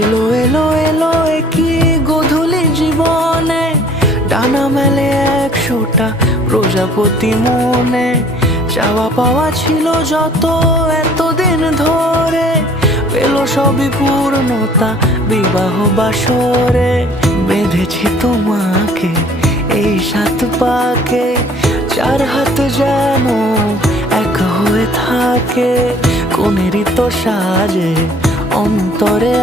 এলো এলো এলো একই গধূলি জীবনে, ডানা মেলে 100টা প্রজাপতি মনে। চাওয়া পাওয়া ছিল যত এতদিন ধরে, পেল সবই পূর্ণতা বিবাহ বাসরে। বেঁধেছি তোমাকে এই 7 পাকে, 4 হাত যেন এক হয়ে থাকে। কোনেরই তো সাজে অন্তরে